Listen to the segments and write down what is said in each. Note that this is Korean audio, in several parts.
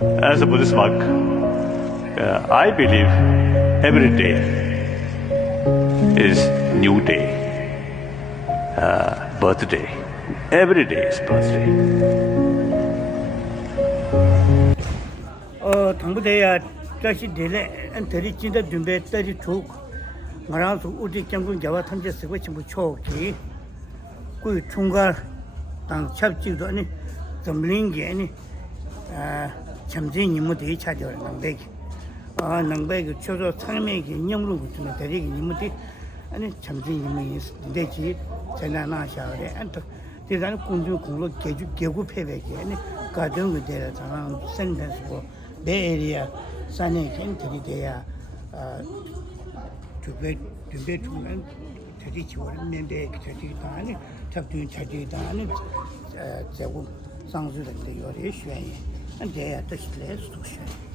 as a Buddhist monk, I believe every day is new day, birthday. Every day is birthday. 당부대야 다시 내래 엔터리 진짜 준비 때리 쭉 말아서 우리 경군 자와 탐제 쓰고 전부 초기 그 중간 당 찹지도 아니 점링게 아니 점진이 무대 차죠 남백이 남백이 초조 상명이 인형으로 붙는 대리기 무대 아니 점진이 뭐 되지 전화나 샤래 안터 대단 공주 공로 개구 폐백이 아니 가정 그대로 상황 센터고 베에리아 산에 켄트리 돼야 두배 중간 저기 지원했는데 저기 다니 잡든 저기 다니 제고 상주는데 요리 쉬어요. 근데 뜻이 레스도 쉬어요.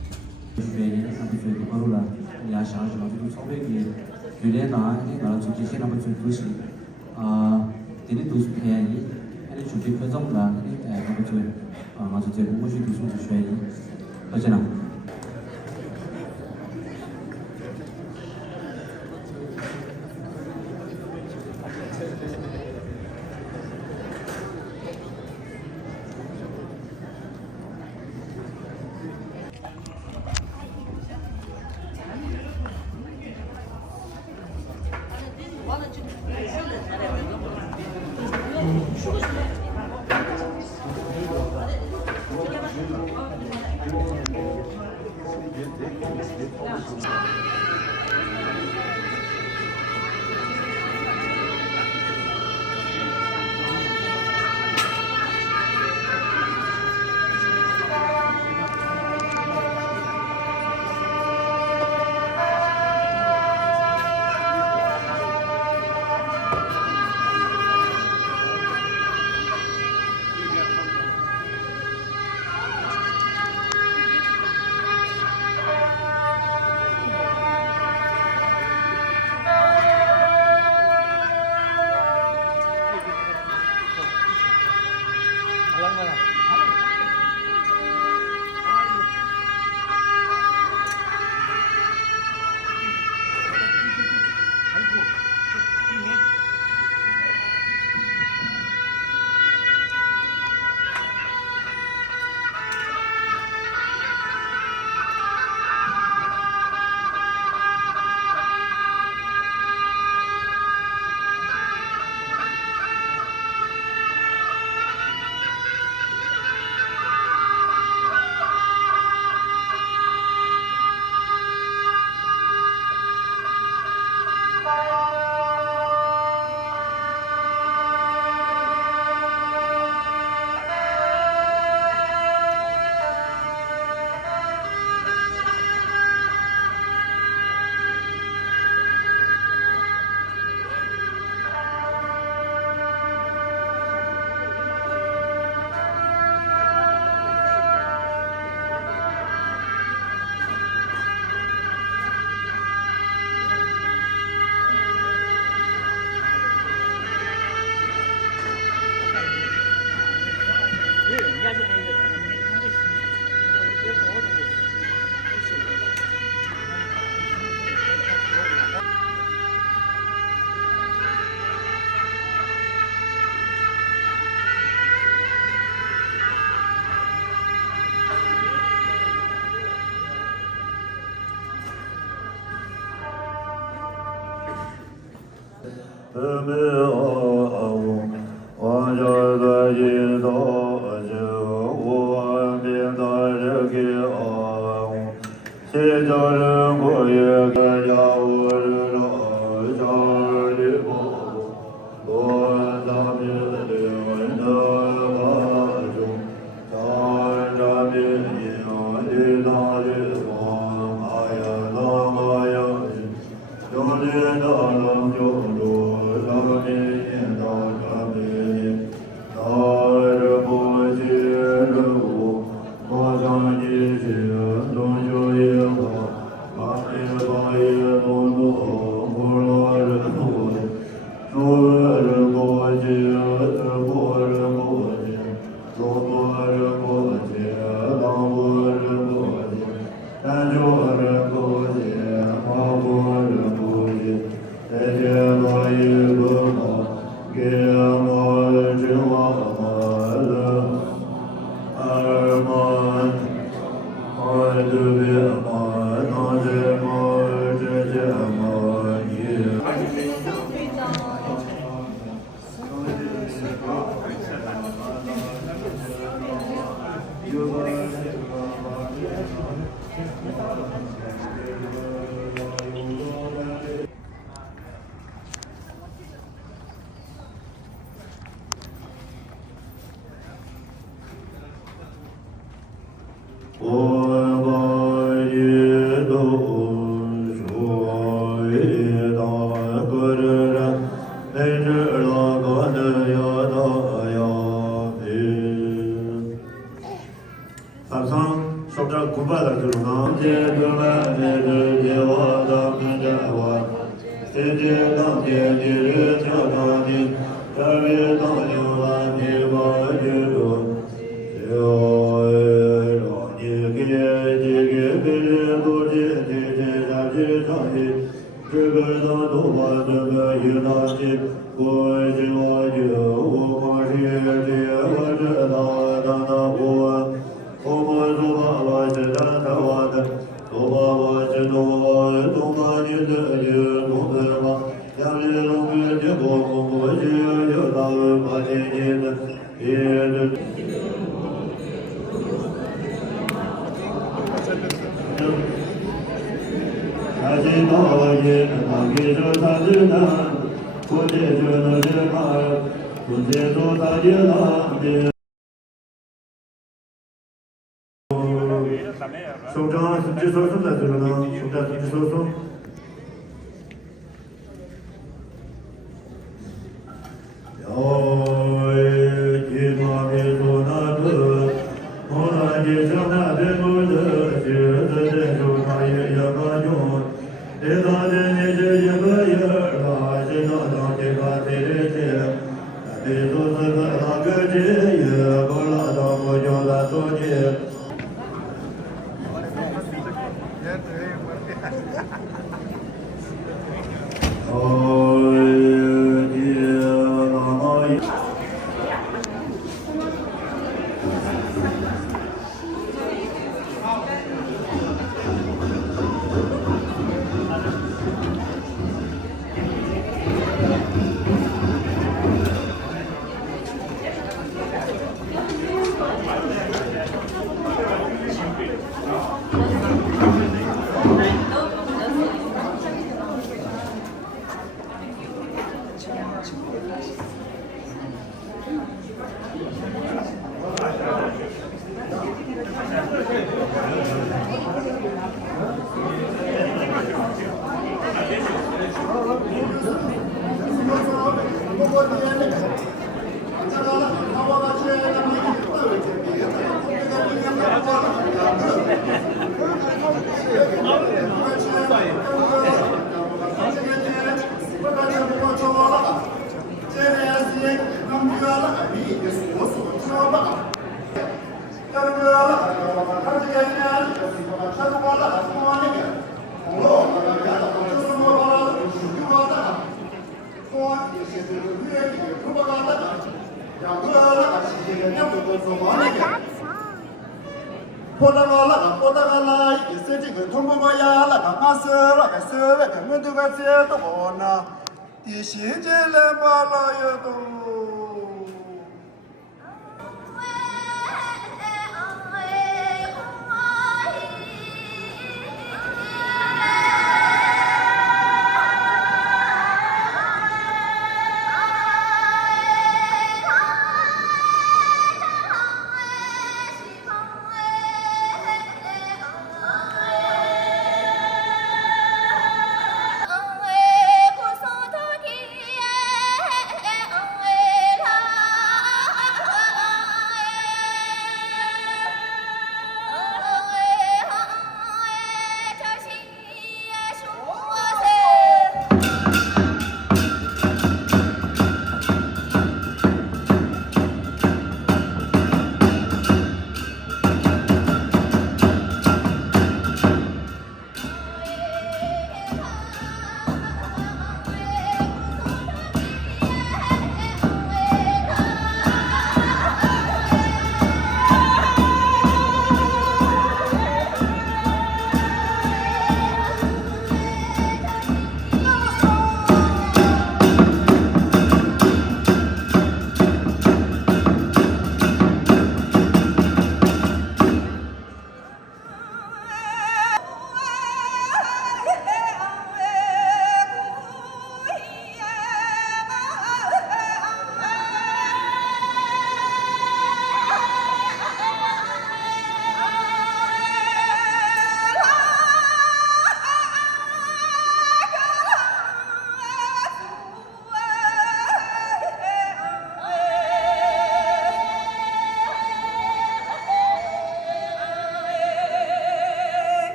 Lord,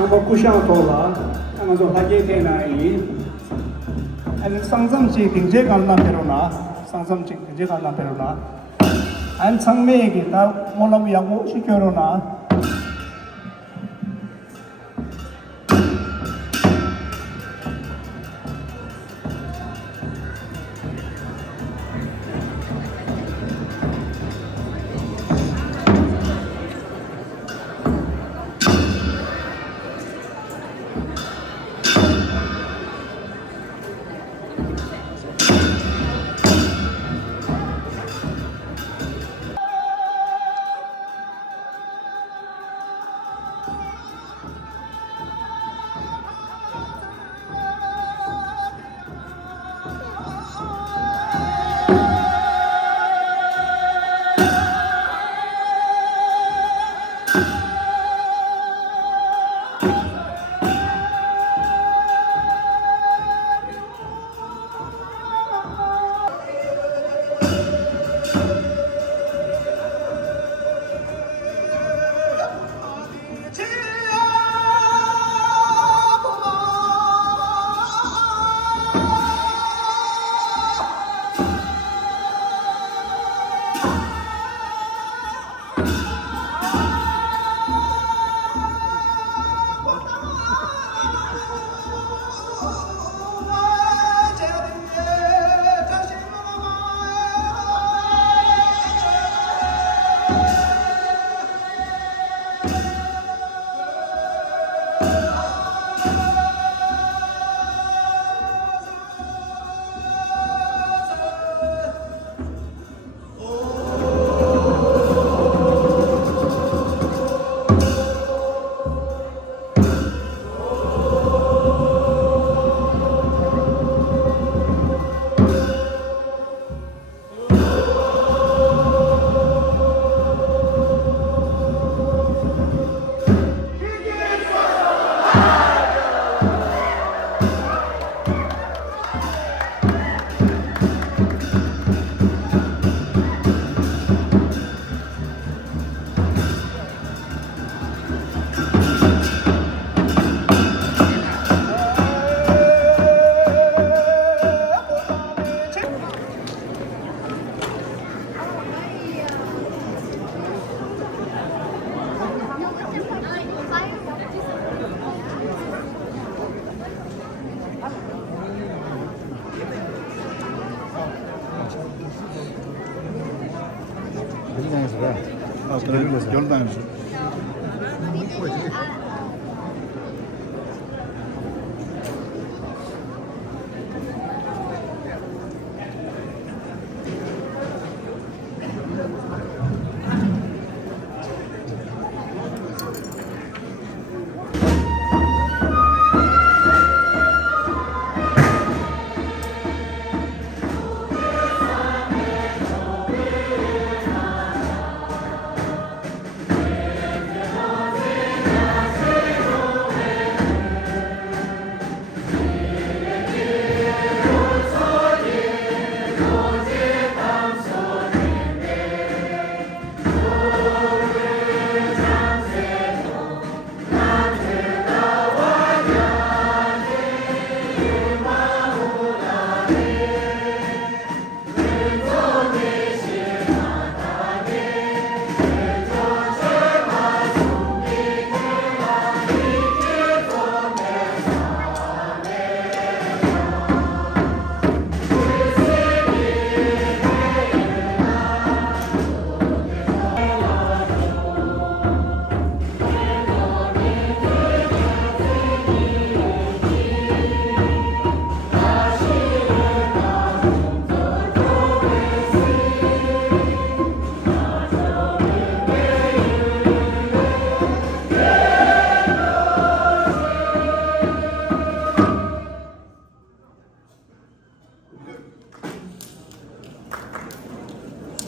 상고 구상 도라 아마도 하게 되나이 안 상점지 경제 간나 페로나 상점지 경제 간나 페로나 안 상매에게 다 몰라고 야고 시켜로나 열당에서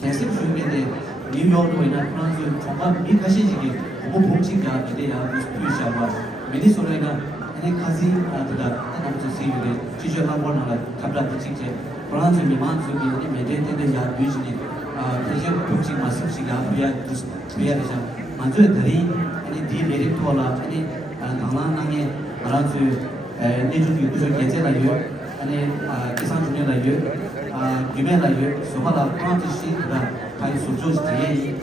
대습 중인데 뉴욕으로 인한 프랑스 정말 미가시지기 뭐 봉식가 이데야 무스피샤와 미니소레가 아니 카지 아드다 남주 시유데 지저나 원하라 갑라 뜻이제 프랑스 미만수기 아니 메데테데 야 비즈니 대저 봉식 마습시가 비야 비야데자 만주에 다리 아니 디 레릭토라 아니 당랑랑에 알아서 내주기 구조 개제라요 아니 기상 중요라요 유명라요 소화라 프랑스시가 다 소조스티에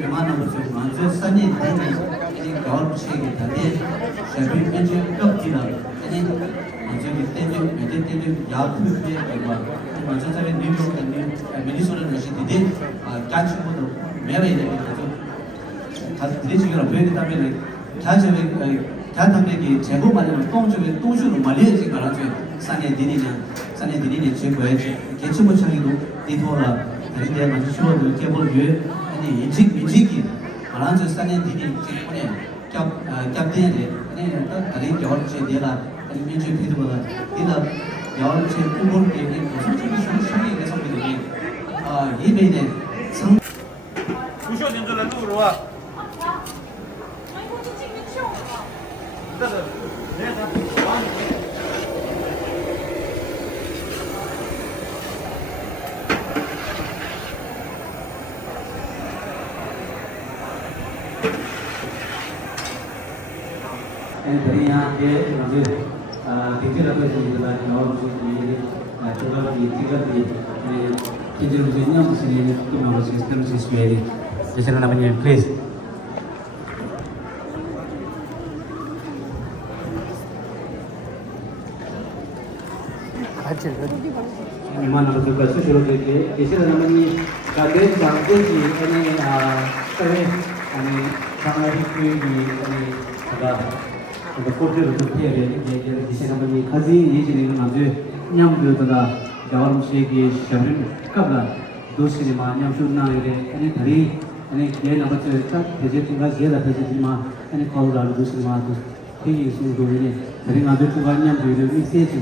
그만한 것을 먼저 산에 되는 겨울 책에 다들 샤비 엔진 cấp 아니 먼저 때문에 메데 때문에 야구에 먼저 사는 뉴욕 때문에 미니소라 것이 되게 간식보다 매매에 가서 드레싱이랑 배우기 때문에 다음에 제법 말하면 똥주로 말려야지 말하죠. 산에 디니냐 제거해 개체모 창이도 디도라 다른데 먼저 쇼를 개볼 위해 아니 인직이 말하죠. 산에 디니 제거해 캡데네 아니 다른 겨울 제대라 아니 민주 피드보다 디나 겨울 제 꿈을 때문에 무슨 상상이 돼서 그러니 이메일에 상不需要您这来录是吧？这是，人家dari यहाँ के मुझे टीचर अपने से मिला और मुझे चुका भी टीचर भी टीचर मुझे नहीं हम किसी ने तो मैं मुझे सिस्टम से स्वेरी जैसे ना बनिए प्लीज 같이 इमान हम लोग कैसे शुरू करके जैसे ना बनिए कागज जानते कि अने करे अने सामने भी अने अगर 그 코트를 좀 피해야 돼. 이제 한번 가지 예전에는 아주 냠들다가 겨울식이 시험을 까봐 도시에 많이 냠수나 이래 아니 다리 아니 얘 나버트 딱 대제팅가 제가 대제팅마 아니 거울을 도시마 도 되게 수도리네 다리 아주 중간 냠들이 이세지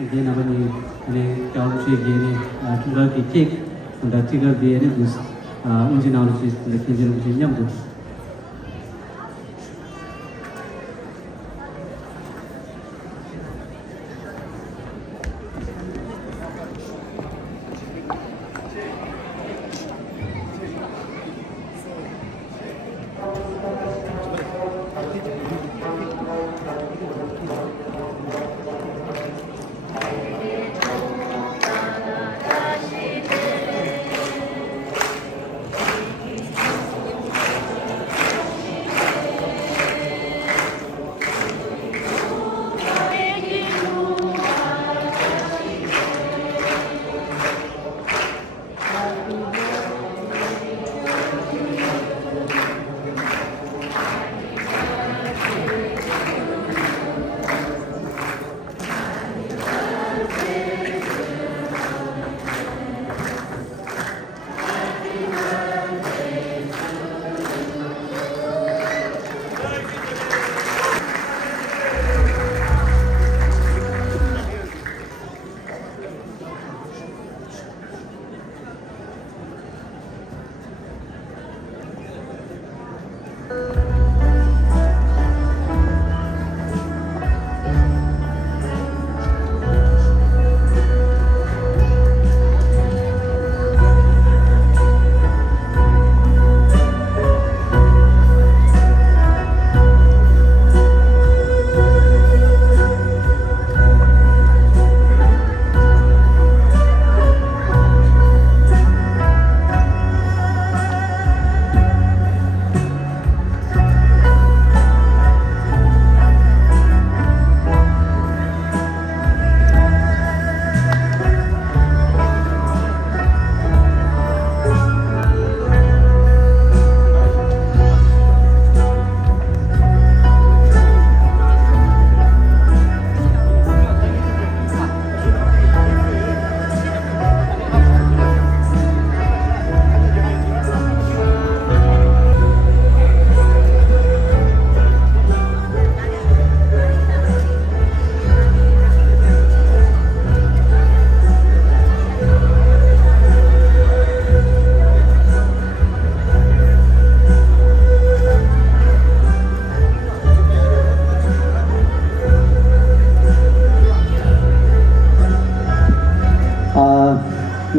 이제 나버니 아니 겨울식이 중간 케이크 근데 티가 비에는 그 언제 나올 수 있을 때 괜찮은 게 냠들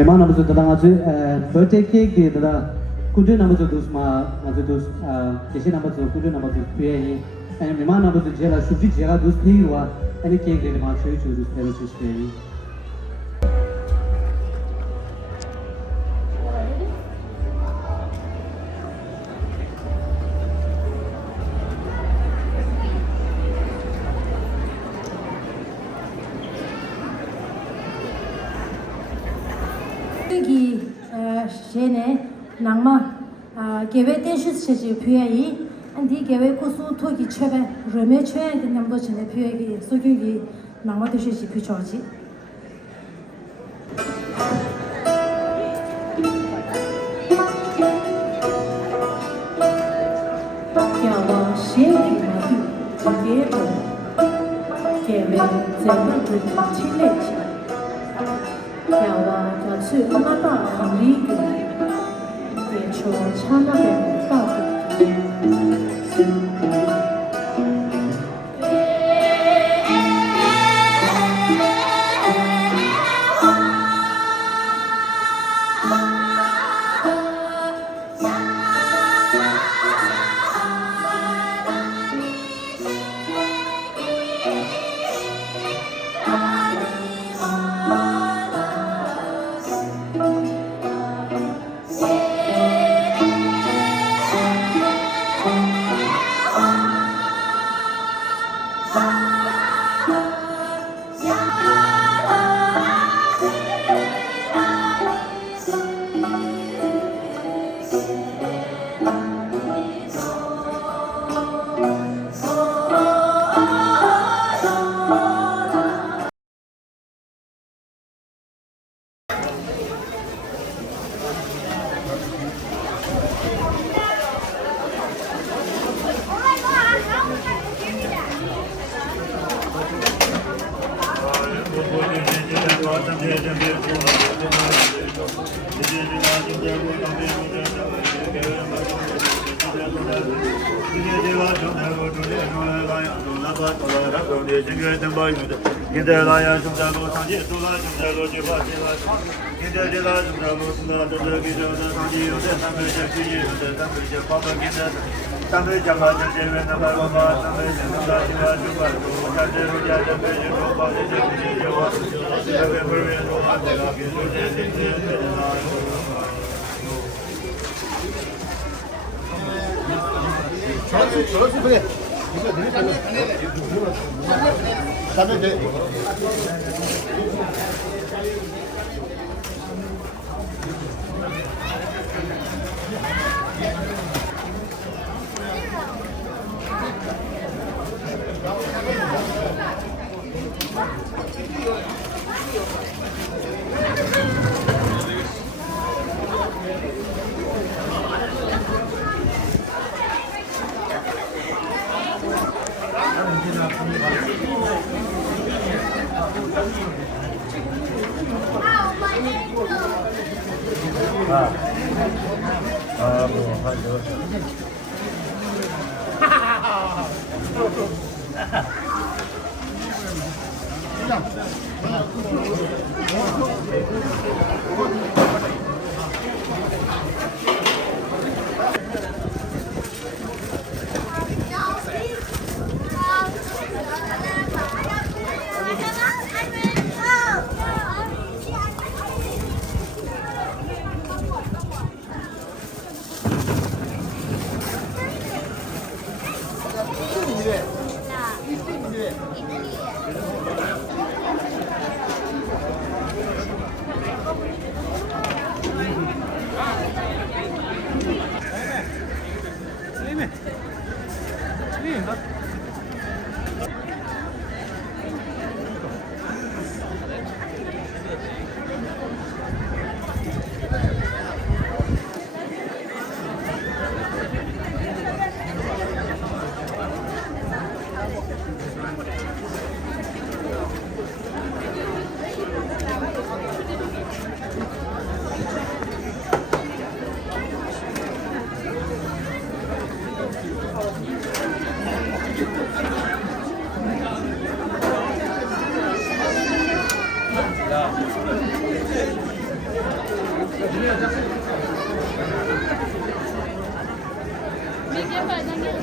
memang nama tu tentang aja birthday cake dia tentang kudu nama tu dus ma nama tu dus kesi nama tu kudu nama tu pia ni 아니 미만아버지 제가 수지 제가 두스테이와 아니 계획을 맞춰 주고 스테로 주시게 여기 전에 낭만 개회 대시체지 표현이 안디 개회 고수 토기 최배 ρ메 최의 남도 전에 표현이 소규기 낭만 대시지 표현지 야와 시행이 마두 개회 개회 제물 칠레지 야와 같이 음악다 강리그 예초 찬나게 따고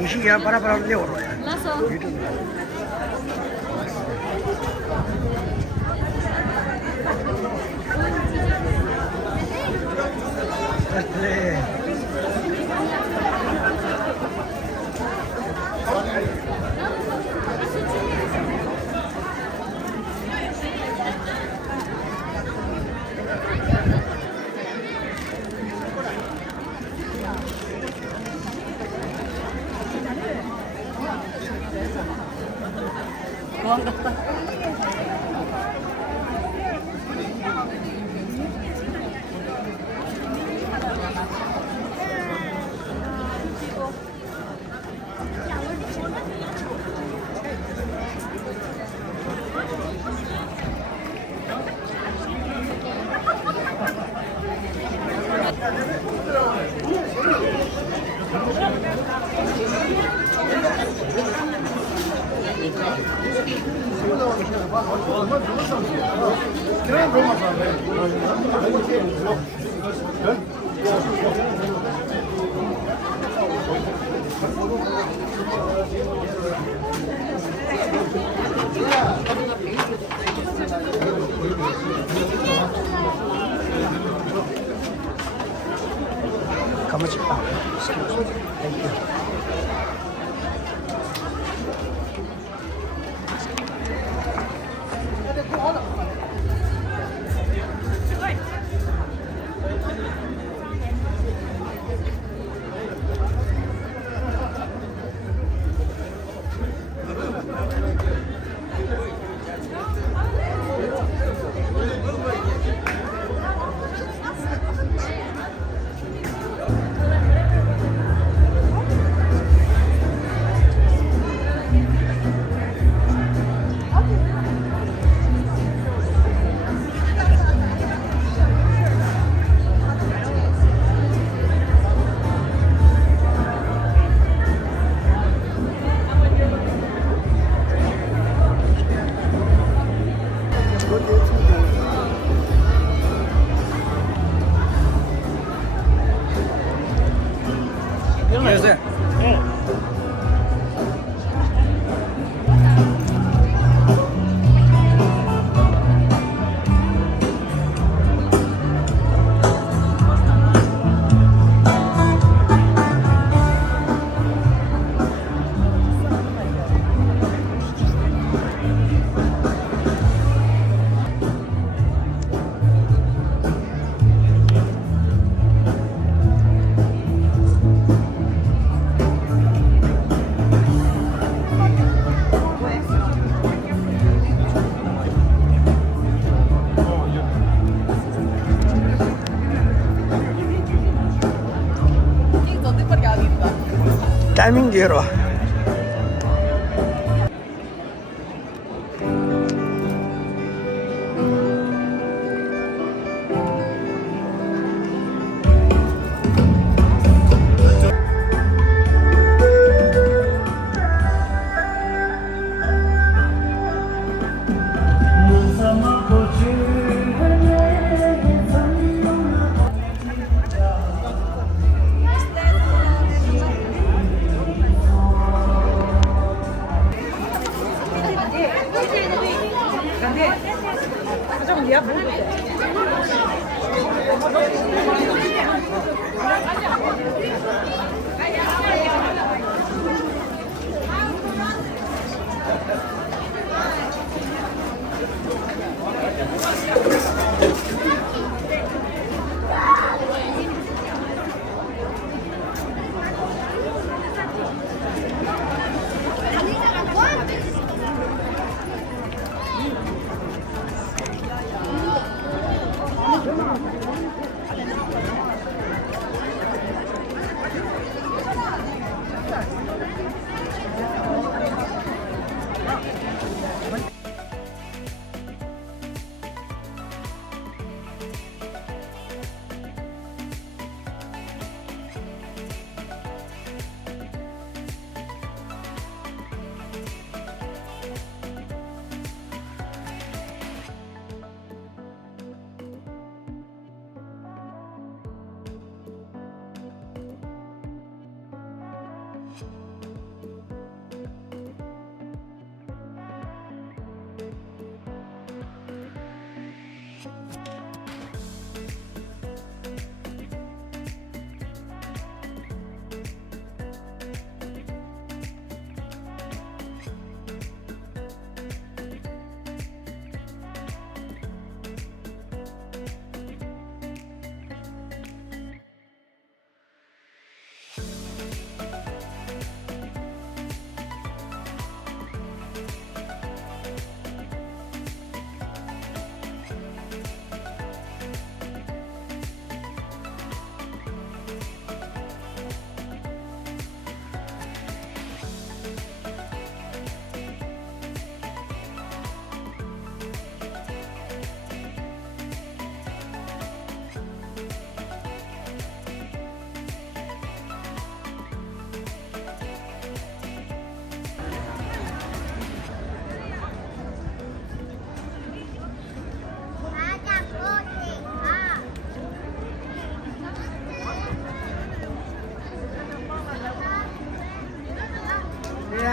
이시야 바라바라 내오로. 라서 가만히 Thank you. 타이밍 뒤로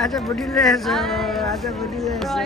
아주 무리해서 아주 무리해서. 아,